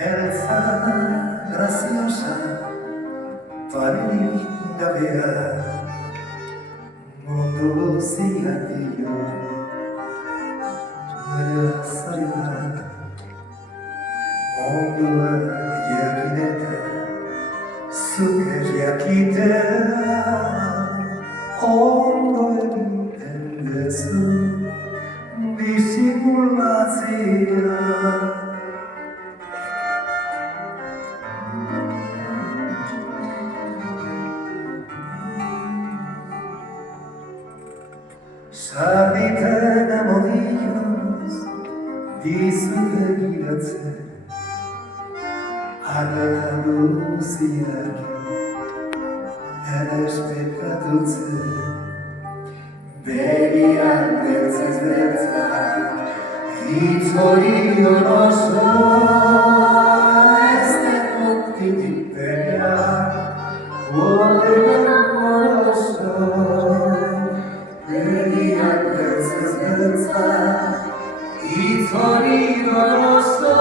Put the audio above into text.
Elsa graciosa, parerik gabea, mundu ziatillo, nera zaila, mundua jakineta, zuke jakitea, ondo egiten dezu, disimulatzea. Sarritan amodioz dizut begiratzen, arreta guziak errespetatutzen. Begian beltzez beltza, hitz hori donoso, ez dekotitik begiak, horregan moroso. Begiak beltzez beltza, hitz hori donoso,